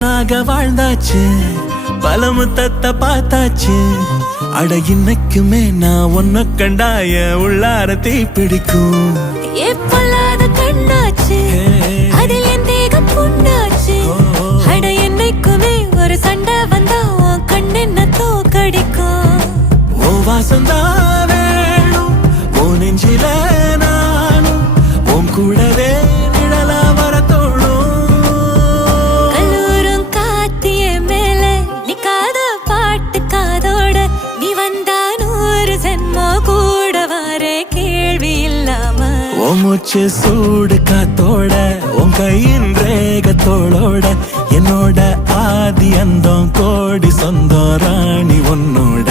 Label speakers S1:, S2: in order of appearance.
S1: நாக வாழ்ந்தாச்சு. பல முத்தத்தை பார்த்தாச்சு. அட இன்னைக்குமே நான் ஒன்ன கண்டாய உள்ளார தீ பிடிக்கும்
S2: எப்பொல்லாத கண்ணாச்சு. அதில் என் தேகம் புண்ணாச்சு அட என்னைக்குமே ஒரு சண்டை வந்தா உன் கண் என்ன தோக்கடிக்கும்.
S1: ஓ வாசந்தான் மூச்சு சூடு காத்தோட உன் கையின் ரேகத்தோளோட என்னோட ஆதி அந்தம் கோடி சொந்தம் ராணி உன்னோட.